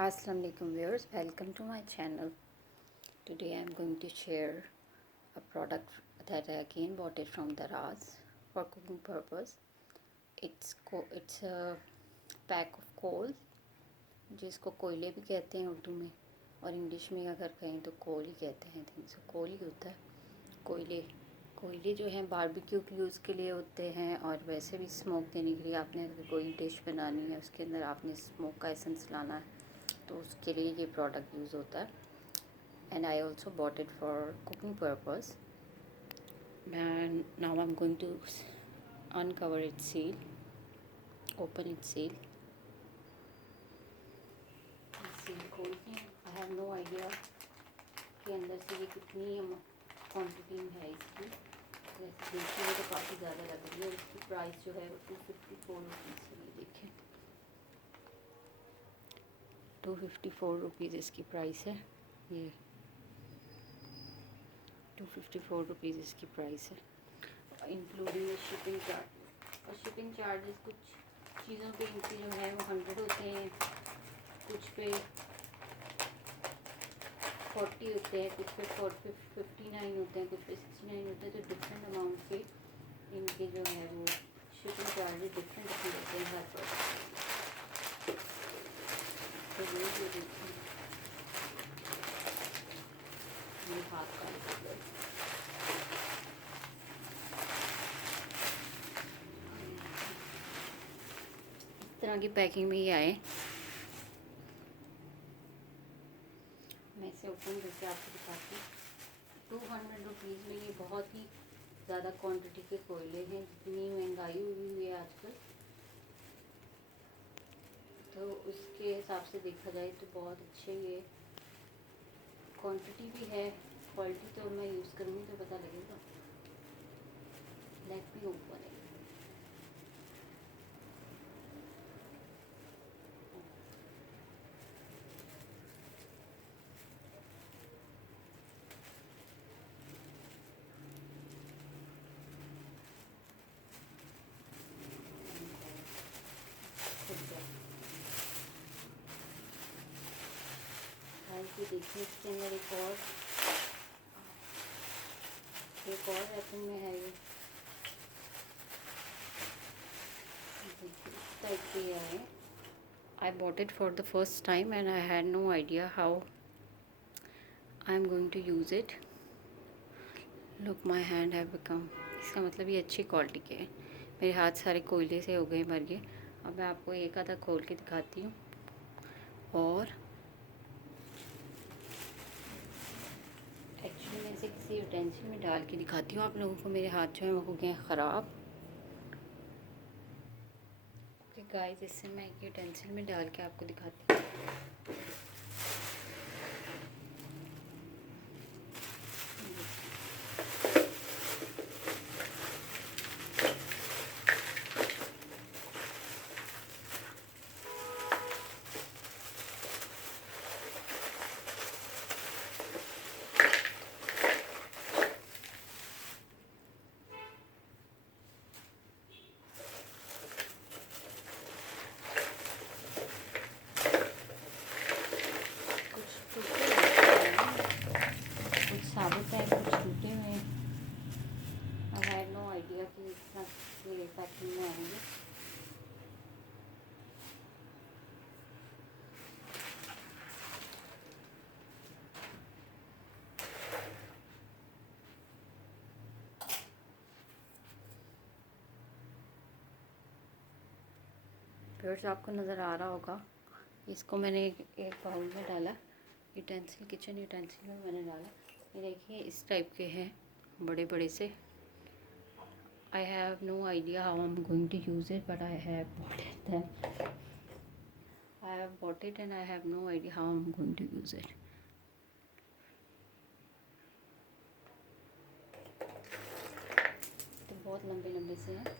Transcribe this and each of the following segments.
Assalamu alaikum viewers, welcome to my channel. Today I am going to share a product that I again bought it from Daraz for cooking purpose. It's a pack of coal, जिसको कोयले भी कहते हैं उर्दू में, और English में अगर कहें तो कोल ही कहते हैं। थिंक सो कोल ही होता है। कोयले जो हैं बारबेक्यू के यूज़ के लिए होते हैं, और वैसे भी स्मोक देने के लिए आपने अगर कोई डिश बनानी है उसके अंदर आपने स्मोक का एसेंस लाना है तो उसके लिए ये प्रोडक्ट यूज़ होता है। And I also bought it for cooking purpose. And now I am going to uncover it seal, open it seal खोल के। आई हैव नो आइडिया कि अंदर से ये कितनी क्वांटिटी में है इसकी। वैसे देखने में तो काफ़ी ज़्यादा लग रही है। इसकी प्राइस जो है वो 254 रुपीज़ है। ये देखें, 254 रुपीज़ इसकी प्राइस है। ये 254 रुपीज़ इसकी प्राइस है, इंक्लूडिंग शिपिंग चार्ज। और शिपिंग चार्जेस कुछ चीज़ों पे इनके जो है वो 100 होते हैं, कुछ पे 40 होते हैं, कुछ पे 59 होते हैं, कुछ पे 69 होते हैं। तो डिफरेंट अमाउंट पे इनके जो है वो शिपिंग चार्जेस डिफरेंट होते हैं हर प्रोडक्ट। तो ये जो देखिए ये हाथ का इस तरह की पैकिंग में ही आए। मैं इसे ओपन करके आपको दिखाती हूँ। 200 रुपीज़ में ये बहुत ही ज़्यादा क्वांटिटी के कोयले हैं। जितनी महंगाई हुई है आजकल, तो उसके हिसाब से देखा जाए तो बहुत अच्छे ये क्वांटिटी भी है। क्वालिटी तो मैं यूज़ करूँगी तो पता लगेगा। लेग भी ऊपर है। कि देखिए इसके अंदर एक और रैपिंग में है। ये टाइप की है। I bought it for the first time and I had no idea how I am going to use it. Look, my hand have become, इसका मतलब ये अच्छी क्वालिटी के हैं। मेरे हाथ सारे कोयले से हो गए, मर गए। अब मैं आपको एक आधा खोल के दिखाती हूँ और एक्चुअली मैं इसे किसी यूटेंसिल में डाल के दिखाती हूँ आप लोगों को। मेरे हाथ जो है वो हो गए हैं ख़राब। ओके गाइस, इससे मैं एक यूटेंसिल में डाल के आपको दिखाती हूँ। कुछ साबुत है, कुछ टूटे हुए हैं। आई हैड नो आइडिया कि इतना ये पैकिंग में आएंगे। व्यूअर्स, आपको नज़र आ रहा होगा। इसको मैंने एक बाउल में डाला, यूटेंसिल, किचन यूटेंसिल में मैंने डाला। ये देखिए इस टाइप के हैं, बड़े बड़े से। I have no idea how I am going to use it, but I have bought it and I have no idea how I'm going to use it. तो बहुत लंबे लंबे से हैं।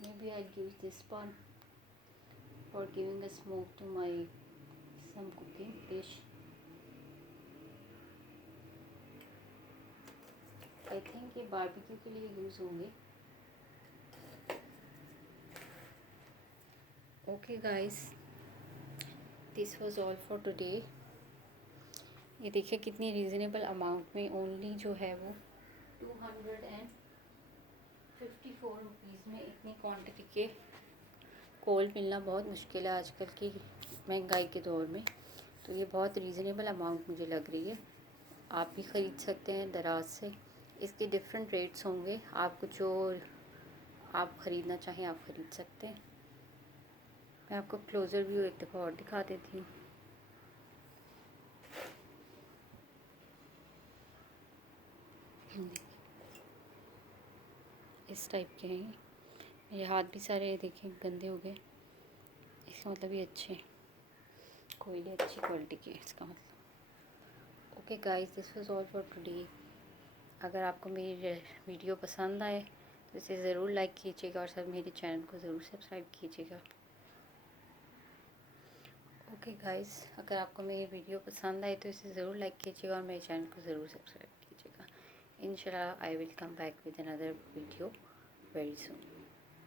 Maybe I'll use this one for giving a smoke to my some cooking dish. I think ये barbecue के लिए use होंगे। Okay guys, this was all for today. ये देखिए कितनी रीज़नेबल अमाउंट में, ओनली जो है वो 254 रुपीज़ में इतनी क्वांटिटी के कोल मिलना बहुत मुश्किल है आजकल की महंगाई के दौर में। तो ये बहुत रीज़नेबल अमाउंट मुझे लग रही है। आप भी ख़रीद सकते हैं दराज से। इसके डिफरेंट रेट्स होंगे, आपको जो आप ख़रीदना चाहें आप ख़रीद सकते हैं। मैं आपको क्लोज़र व्यू एक दफ़ा और दिखा देती हूँ। इस टाइप के हैं। मेरे हाथ भी सारे देखें गंदे हो गए, इसका मतलब ये अच्छे कोयले अच्छी क्वालिटी के, इसका मतलब। Okay guys, this was all for today. अगर आपको मेरी वीडियो पसंद आए तो इसे ज़रूर लाइक कीजिएगा और सब मेरे चैनल को ज़रूर सब्सक्राइब कीजिएगा। ओके गाइस, अगर आपको मेरी वीडियो पसंद आए तो इसे ज़रूर लाइक कीजिएगा और मेरे चैनल को ज़रूर सब्सक्राइब कीजिएगा। इंशाल्लाह I will come back with another video very soon.